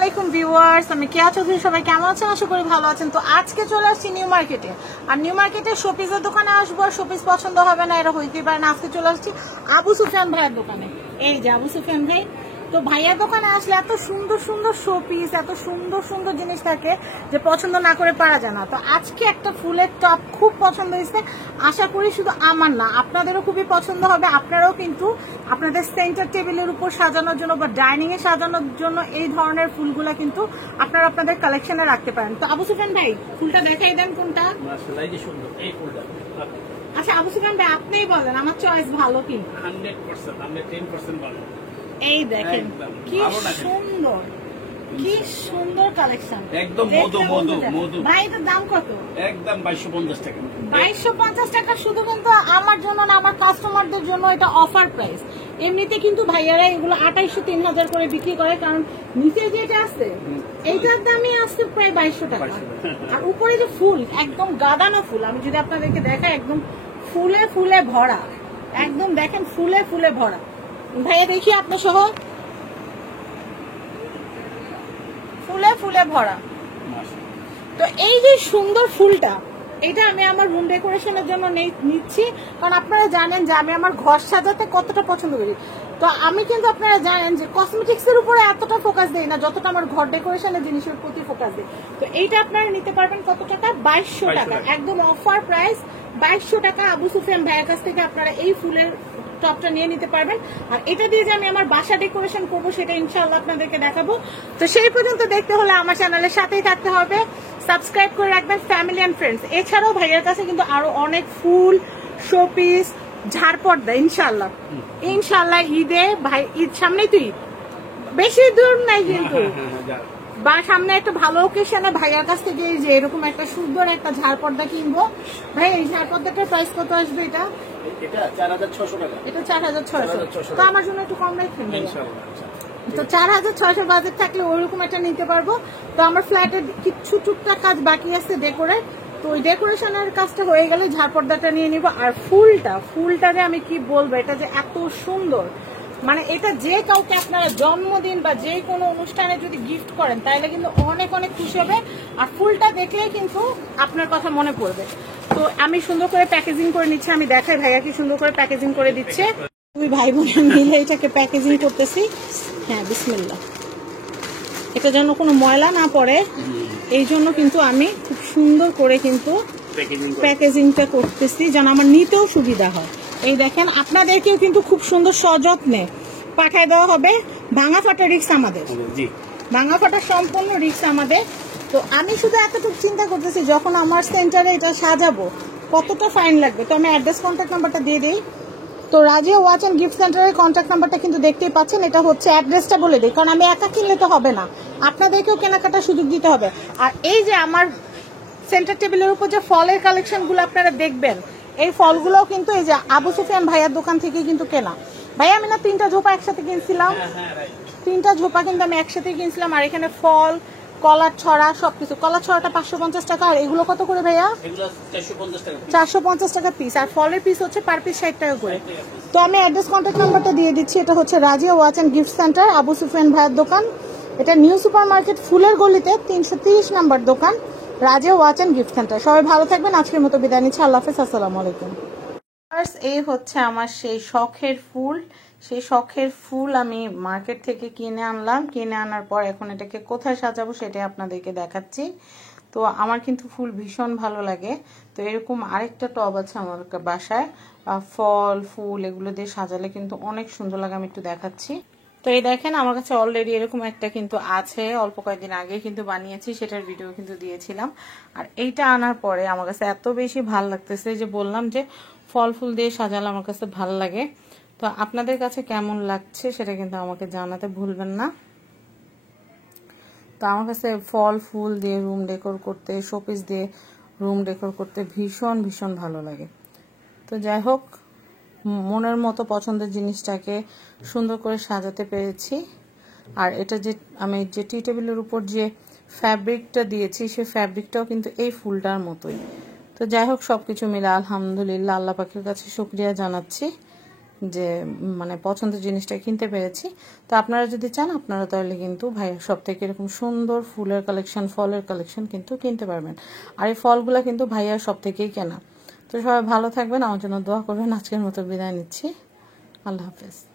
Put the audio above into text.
আলাইকুম ভিউয়ার্স, আমি কেয়া চৌধুরী। সবাই কেমন আছেন? আশা করি ভালো আছেন। তো আজকে চলে আসছি নিউ মার্কেটে, আর নিউ মার্কেটে শোপিসের দোকানে আসবো। আর শোপিস পছন্দ হবে না, এটা হইতেই পারে না। আজকে চলে আসছি আবু সুফিয়ান ভাইয়ের দোকানে। এই যে আবু সুফিয়ান ভাই। তো ভাইয়ার দোকানে আসলে এত সুন্দর সুন্দর শোপিস, এত সুন্দর সুন্দর জিনিস থাকে যে পছন্দ না করে পারা যায় না। তো আজকে একটা ফুলের টপ খুব পছন্দ হয়েছে। আশা করি শুধু আমার না, আপনাদেরও খুবই পছন্দ হবে। আপনারাও কিন্তু আপনাদের সেন্টার টেবিলের উপর সাজানোর জন্য বা ডাইনিং এ সাজানোর জন্য এই ধরনের ফুলগুলা কিন্তু আপনারা আপনাদের কালেকশনে রাখতে পারেন। তো আবু সুফিয়ান ভাই, ফুলটা দেখাই দেন কোনটা। আচ্ছা আবু সুফিয়ান ভাই, আপনিই বলেন আমার চয়েস ভালো কি। 100% আমরা 10% ভালো। এই দেখেন কি সুন্দর, কি সুন্দর কালেকশন, একদম মধু মধু মধু। ভাই এটার দাম কত? একদম 2250 টাকা। 2250 টাকা শুধু কিন্তু আমার জন্য না, আমার কাস্টমারদের জন্য এটা অফার প্রাইস। এমনিতে কিন্তু ভাইয়ারা এগুলো 2800 3000 করে বিক্রি করে, কারণ নিচে যেটা আছে এইটার দামই আছে প্রায় 2200 টাকা। আর উপরে যে ফুল একদম গাদানো ফুল, আমি যদি আপনাদেরকে দেখাই একদম ফুলে ফুলে ভরা, একদম দেখেন ফুলে ফুলে ভরা। ভাইয়া দেখি আপনি সহ, ফুলে ফুলে ভরা। তো এই যে সুন্দর ফুলটা, এটা আমি আমার রুম ডেকোরেশনের জন্য নিচ্ছি, কারণ আপনারা জানেন যে আমি আমার ঘর সাজাতে কতটা পছন্দ করি। তো আমি কিন্তু আপনারা জানেন যে কসমেটিক্স এর উপরে এতটা ফোকাস দেই না যতটা আমার ঘর ডেকোরেশনের জিনিসের প্রতি ফোকাস দিই। তো এইটা আপনারা নিতে পারবেন কত টাকা? 2200 টাকা, একদম অফার প্রাইস 2200 টাকা। আবু সুফিয়ান ভাইয়ের কাছ থেকে আপনারা এই ফুলের টপটা নিয়ে নিতে পারবেন। আর এটা দিয়ে যে আমি আমার বাসা ডেকোরেশন করবো সেটা ইনশাআল্লাহ আপনাদেরকে দেখাবো। তো সেই পর্যন্ত দেখতে হলে আমার চ্যানেলের সাথেই থাকতে হবে, সাবস্ক্রাইব করে রাখবেন, ফ্যামিলি এন্ড ফ্রেন্ডস। এছাড়াও ভাইয়ের কাছে কিন্তু আরো অনেক ফুল, শোপিস, ঝাড়পর্দা ইনশাআল্লাহ ইনশাআল্লাহ ঈদে, ভাই ঈদ সামনেই তো, ঈদ বেশি দূর নাই কিন্তু, বা সামনে একটা ভালো ওকেশনে ভাইয়ার কাছ থেকে এই যে এরকম একটা সুন্দর একটা ঝাড়পর্দা কিনবো। ভাই এই ঝাড়পর্দাটার প্রাইস কত আসবে? এটা 4600 টাকা। এটা 4600। তো আমার জন্য একটু কম রাখবেন ইনশাআল্লাহ। তো 4600 বাজেট থাকলে ওইরকম একটা নিতে পারবো। তো আমার ফ্ল্যাটের কিছু টুকটাক কাজ বাকি আছে ডেকোরেট, তো ওই ডেকোরেশনের কাজটা হয়ে গেলে ঝাড়পর্দাটা নিয়ে নিব। আর ফুলটা যে আমি কি বলবো, এটা যে এত সুন্দর, মানে এটা যে কাউকে আপনারা জন্মদিন বা যে কোনো অনুষ্ঠানে যদি গিফট করেন তাহলে কিন্তু অনেক অনেক খুশি হবে। আর ফুলটা দেখলেই কিন্তু আপনার কথা মনে পড়বে। তো আমি সুন্দর করে প্যাকেজিং করে নিচ্ছি, আমি দেখাই ভাইয়া কি সুন্দর করে প্যাকেজিং করে দিচ্ছে। দুই ভাই বোন মিলে এটাকে প্যাকেজিং করতেছি। হ্যাঁ বিসমিল্লাহ, এটা যেন কোনো ময়লা না পড়ে এই জন্য কিন্তু আমি খুব সুন্দর করে কিন্তু প্যাকেজিংটা করতেছি যেন আমার নিতেও সুবিধা হয়। এই দেখেন, আপনাদেরকেও কিন্তু খুব সুন্দর সযত্নে পাঠায় দেওয়া হবে। ভাঙা ফাটা রিস্ক আমাদের, ভাঙা ফাটা সম্পূর্ণ রিস্ক আমাদের। তো আমি শুধু এতটুকু চিন্তা করতেছি যখন আমার সেন্টারে এটা সাজাবো কতটা ফাইন লাগবে। তো আমি অ্যাড্রেস কন্ট্যাক্ট নাম্বারটা দিয়ে দিই। তো রাজিয়া ওয়াচ অ্যান্ড গিফট সেন্টারের কন্ট্যাক্ট নাম্বারটা কিন্তু দেখতেই পাচ্ছেন। এটা হচ্ছে অ্যাড্রেসটা বলে দিই, কারণ আমি একা কিনলে তো হবে না, আপনাদেরকেও কেনাকাটার সুযোগ দিতে হবে। আর এই যে আমার সেন্টার টেবিলের উপর যে ফলের কালেকশনগুলো আপনারা দেখবেন, এই ফলগুলোও কিন্তু এই যে আবু সুফিয়ান ভাইয়ার দোকান থেকে কিন্তু কেনা। ভাইয়া আমি না 3টা ঝোপা একসাথে কিনছিলাম, 3টা ঝোপা কিন্তু আমি একসাথে কিনছিলাম। আর এখানে ফল, কলার ছড়া সবকিছু। কলার ছড়াটা 550 টাকা। আর এগুলো কত করে ভাইয়া? 450 টাকা পিস। আর ফলের পিস হচ্ছে পার পিস 60 টাকা করে। তো আমি অ্যাড্রেস কন্ট্যাক্ট নাম্বারটা দিয়ে দিচ্ছি। এটা হচ্ছে Razia watch and gift centre, Abu Sufiyan ভাইয়ের দোকান। এটা নিউ সুপার মার্কেট ফুলের গলিতে 330 নাম্বার দোকান, Razia watch and gift centre. সবাই ভালো থাকবেন, আজকের মতো বিদায় নিচ্ছি। আল্লাহ হাফেজ, আসসালামু আলাইকুম। এই হচ্ছে আমার সেই শখের ফুল। সেই শখের ফুল আমি মার্কেট থেকে কিনে আনলাম। কিনে আনার পর এখন এটাকে কোথায় সাজাবো সেটাই আপনাদেরকে দেখাচ্ছি। তো আমার কিন্তু ফুল ভীষণ ভালো লাগে। তো এরকম আরেকটা টব আছে আমার বাসায়, ফল ফুল এগুলো দিয়ে সাজালে কিন্তু অনেক সুন্দর লাগে। আমি একটু দেখাচ্ছি। তো এই দেখেন আমার কাছে অলরেডি এরকম একটা কিন্তু আছে, অল্প কয়েকদিন আগে কিন্তু বানিয়েছি, সেটার ভিডিও কিন্তু দিয়েছিলাম। আর এইটা আনার পরে আমার কাছে এত বেশি ভাল লাগতেছে যে বললাম যে ফল ফুল দিয়ে সাজালে আমার কাছে ভাল লাগে। তো আপনাদের কাছে কেমন লাগছে সেটা কিন্তু আমাকে জানাতে ভুলবেন না। তো আমার কাছে ফল ফুল দিয়ে রুম ডেকোর করতে, শোপিস দিয়ে রুম ডেকোর করতে ভীষণ ভীষণ ভালো লাগে। তো যাই হোক, মনের মতো পছন্দের জিনিসটাকে সুন্দর করে সাজাতে পেরেছি। আর এটা যে আমি যে টি টেবিলের উপর যে ফ্যাব্রিকটা দিয়েছি সেই ফ্যাব্রিকটাও কিন্তু এই ফুলটার মতোই। তো যাই হোক, সবকিছু মিলে আলহামদুলিল্লাহ আল্লাহ পাকের কাছে শুকরিয়া জানাচ্ছি যে মানে পছন্দের জিনিসটা কিনতে পেরেছি। তো আপনারা যদি চান আপনারা তাহলে কিন্তু ভাইয়ার সব থেকে এরকম সুন্দর ফুলের কালেকশন, ফলের কালেকশন কিন্তু কিনতে পারবেন। আর এই ফলগুলো কিন্তু ভাইয়ার সব থেকেই কেনা। তো সবাই ভালো থাকবেন, আমার জন্য দোয়া করবেন। আজকের মতো বিদায় নিচ্ছি, আল্লাহ হাফেজ।